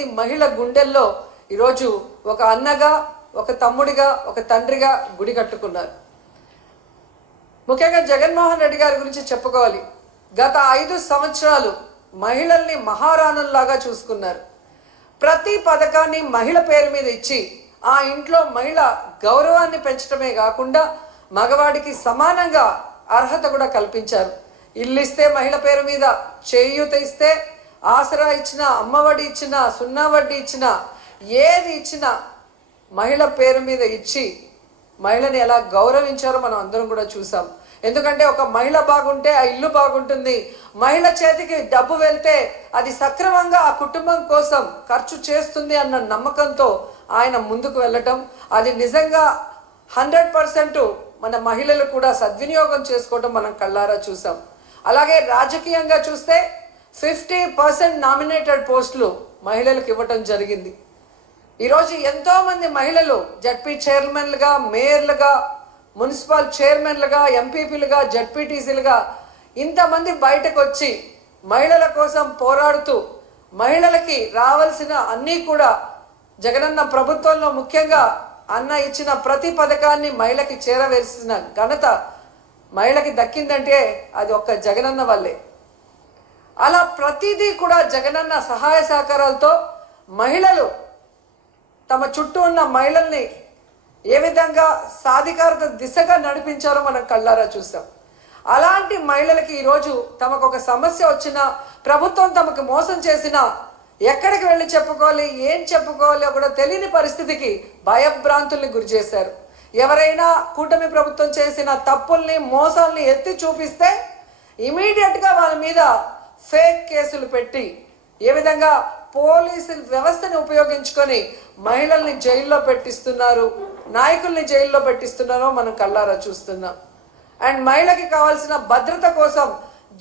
ప్రతి మహిళ గుండెల్లో ఈరోజు ఒక అన్నగా, ఒక తమ్ముడిగా, ఒక తండ్రిగా గుడి కట్టుకున్నారు. ముఖ్యంగా జగన్మోహన్ రెడ్డి గారి గురించి చెప్పుకోవాలి. గత 5 సంవత్సరాలు మహిళల్ని మహారాణుల్లాగా చూసుకున్నారు. ప్రతి పథకాన్ని మహిళ పేరు మీద ఇచ్చి ఆ ఇంట్లో మహిళ గౌరవాన్ని పెంచడమే కాకుండా మగవాడికి సమానంగా అర్హత కూడా కల్పించారు. ఇల్లు ఇస్తే మహిళ పేరు మీద, చేయూత ఇస్తే, ఆసరా ఇచ్చిన, అమ్మఒడి ఇచ్చిన, సున్నా వడ్డీ ఇచ్చిన, ఏది ఇచ్చినా మహిళ పేరు మీద ఇచ్చి మహిళని ఎలా గౌరవించారో మనం అందరం కూడా చూసాం. ఎందుకంటే ఒక మహిళ బాగుంటే ఆ ఇల్లు బాగుంటుంది. మహిళ చేతికి డబ్బు వెళ్తే అది సక్రమంగా ఆ కుటుంబం కోసం ఖర్చు చేస్తుంది అన్న నమ్మకంతో ఆయన ముందుకు వెళ్ళటం, అది నిజంగా 100% మన మహిళలు కూడా సద్వినియోగం చేసుకోవడం మనం కళ్ళారా చూసాం. అలాగే రాజకీయంగా చూస్తే 50% నామినేటెడ్ పోస్టులు మహిళలకు ఇవ్వటం జరిగింది. ఈరోజు ఎంతో మంది మహిళలు జడ్పీ చైర్మన్లుగా, మేయర్లుగా, మున్సిపల్ చైర్మన్లుగా, ఎంపీపీలుగా, జడ్పీటీసీలుగా ఇంతమంది బయటకు వచ్చి మహిళల కోసం పోరాడుతూ మహిళలకి రావాల్సిన అన్నీ కూడా జగనన్న ప్రభుత్వంలో ముఖ్యంగా అన్న ఇచ్చిన ప్రతి పథకాన్ని మహిళకి చేరవేసిన ఘనత మహిళకి దక్కిందంటే అది ఒక్క జగనన్న వల్లే. అలా ప్రతిదీ కూడా జగనన్న సహాయ సహకారాలతో మహిళలు తమ చుట్టూ ఉన్న మహిళల్ని ఏ విధంగా సాధికారత దిశగా నడిపించారో మనం కళ్ళారా చూసాం. అలాంటి మహిళలకి ఈరోజు తమకు ఒక సమస్య వచ్చినా, ప్రభుత్వం తమకు మోసం చేసినా ఎక్కడికి వెళ్ళి చెప్పుకోవాలి, ఏం చెప్పుకోవాలో కూడా తెలియని పరిస్థితికి భయభ్రాంతుల్ని గురి చేశారు. ఎవరైనా కూటమి ప్రభుత్వం చేసిన తప్పుల్ని, మోసాల్ని ఎత్తి చూపిస్తే ఇమీడియట్గా వాళ్ళ మీద ఫేక్ కేసులు పెట్టి ఏ విధంగా పోలీసు వ్యవస్థని ఉపయోగించుకొని మహిళల్ని జైల్లో పెట్టిస్తున్నారు, నాయకుల్ని జైల్లో పెట్టిస్తున్నారో మనం కళ్ళారా చూస్తున్నాం. అండ్ మహిళకి కావాల్సిన భద్రత కోసం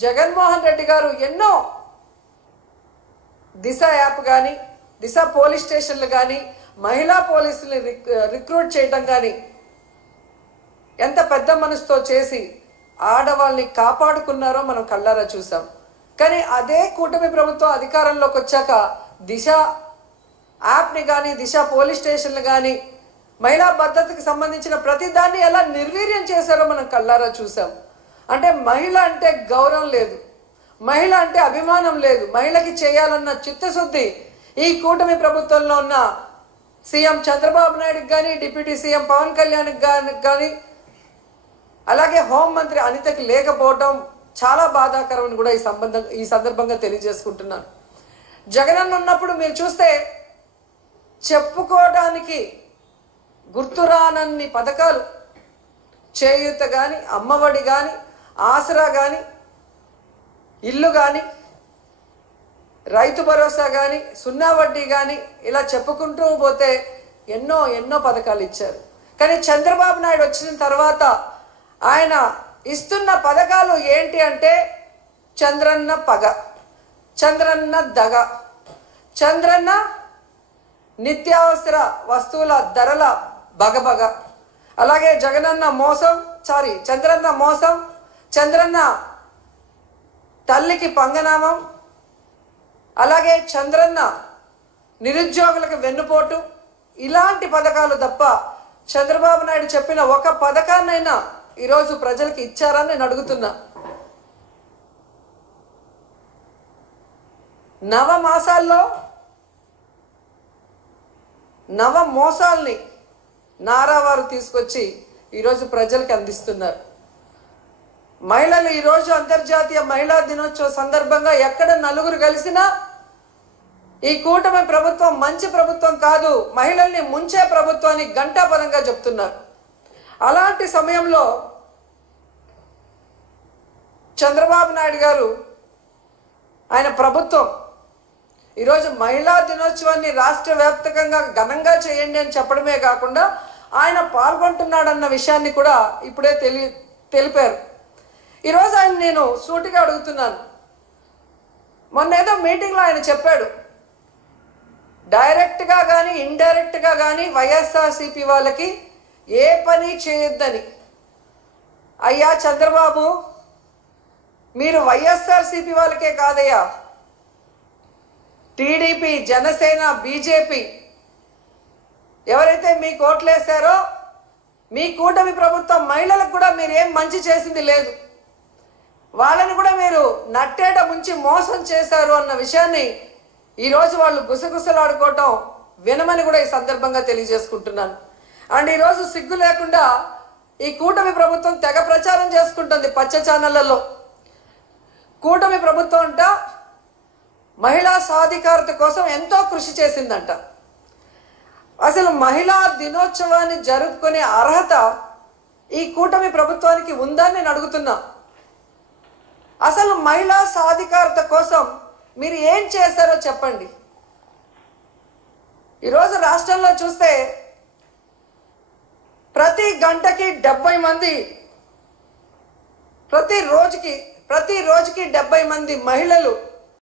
జగన్మోహన్ రెడ్డి గారు ఎన్నో దిశ యాప్ కానీ, దిశ పోలీస్ స్టేషన్లు కానీ, మహిళా పోలీసుల్ని రిక్రూట్ చేయటం కానీ ఎంత పెద్ద మనసుతో చేసి ఆడవాళ్ళని కాపాడుకున్నారో మనం కళ్ళారా చూసాం. కానీ అదే కూటమి ప్రభుత్వం అధికారంలోకి వచ్చాక దిశ యాప్ని కానీ, దిశ పోలీస్ స్టేషన్లు కానీ, మహిళా భద్రతకి సంబంధించిన ప్రతి దాన్ని ఎలా నిర్వీర్యం చేశారో మనం కళ్ళారా చూసాం. అంటే మహిళ అంటే గౌరవం లేదు, మహిళ అంటే అభిమానం లేదు, మహిళకి చేయాలన్న చిత్తశుద్ధి ఈ కూటమి ప్రభుత్వంలో ఉన్న సీఎం చంద్రబాబు నాయుడుకి కానీ, డిప్యూటీ సీఎం పవన్ కళ్యాణ్కి కానీ, అలాగే హోంమంత్రి అనితకి లేకపోవడం చాలా బాధాకరం కూడా ఈ సందర్భంగా తెలియజేసుకుంటున్నాను. జగనన్న ఉన్నప్పుడు మీరు చూస్తే చెప్పుకోవడానికి గుర్తురానన్ని పథకాలు, చేయూత కానీ, అమ్మఒడి కానీ, ఆసరా కానీ, ఇల్లు కానీ, రైతు భరోసా కానీ, సున్నా వడ్డీ కానీ, ఇలా చెప్పుకుంటూ పోతే ఎన్నో ఎన్నో పథకాలు ఇచ్చారు. కానీ చంద్రబాబు నాయుడు వచ్చిన తర్వాత ఆయన ఇస్తున్న పథకాలు ఏంటి అంటే చంద్రన్న పగ, చంద్రన్న దగ, చంద్రన్న నిత్యావసర వస్తువుల ధరల బగబగ, అలాగే జగనన్న మోసం, చంద్రన్న మోసం, చంద్రన్న తల్లికి పంగనామం, అలాగే చంద్రన్న నిరుద్యోగులకు వెన్నుపోటు, ఇలాంటి పథకాలు తప్ప చంద్రబాబు నాయుడు చెప్పిన ఒక పథకాన్నైనా ఈరోజు ప్రజలకి ఇచ్చారని నేను అడుగుతున్నా. నవమాసాల్లో నవ మోసాల్ని నారావారు తీసుకొచ్చి ఈరోజు ప్రజలకు అందిస్తున్నారు. మహిళలు ఈరోజు అంతర్జాతీయ మహిళా దినోత్సవ సందర్భంగా ఎక్కడ నలుగురు కలిసినా ఈ కూటమి ప్రభుత్వం మంచి ప్రభుత్వం కాదు, మహిళల్ని ముంచే ప్రభుత్వాన్ని ఘంటాపదంగా చెప్తున్నారు. అలాంటి సమయంలో చంద్రబాబు నాయుడు గారు ఆయన ప్రభుత్వం ఈరోజు మహిళా దినోత్సవాన్ని రాష్ట్ర వ్యాప్తంగా ఘనంగా చేయండి అని చెప్పడమే కాకుండా ఆయన పాల్గొంటున్నాడన్న విషయాన్ని కూడా ఇప్పుడే తెలిపారు. ఈరోజు ఆయన నేను సూటిగా అడుగుతున్నాను. మొన్న ఏదో మీటింగ్లో ఆయన చెప్పాడు, డైరెక్ట్గా కానీ ఇండైరెక్ట్గా కానీ వైఎస్ఆర్సీపీ వాళ్ళకి ఏ పని చేయొద్దని. అయ్యా చంద్రబాబు, మీరు వైఎస్ఆర్సీపీ వాళ్ళకే కాదయ్యా, టీడీపీ, జనసేన, బీజేపీ ఎవరైతే మీకు ఓట్లేశారో మీ కూటమి ప్రభుత్వం మహిళలకు కూడా మీరు ఏం మంచి చేసింది లేదు. వాళ్ళని కూడా మీరు నట్టేట ముంచి మోసం చేశారు అన్న విషయాన్ని ఈరోజు వాళ్ళు గుసగుసలాడుకోవటం వినమని కూడా ఈ సందర్భంగా తెలియజేసుకుంటున్నాను. అండ్ ఈరోజు సిగ్గు లేకుండా ఈ కూటమి ప్రభుత్వం తెగ ప్రచారం చేసుకుంటుంది పచ్చ ఛానళ్లలో. కూటమి ప్రభుత్వం అంట మహిళా సాధికారత కోసం ఎంతో కృషి చేసిందంట. అసలు మహిళా దినోత్సవాన్ని జరుపుకునే అర్హత ఈ కూటమి ప్రభుత్వానికి ఉందని నేను అడుగుతున్నా. అసలు మహిళా సాధికారత కోసం మీరు ఏం చేశారో చెప్పండి. ఈరోజు రాష్ట్రంలో చూస్తే ప్రతి గంటకి 70 మంది, ప్రతి రోజుకి 70 మంది మహిళలు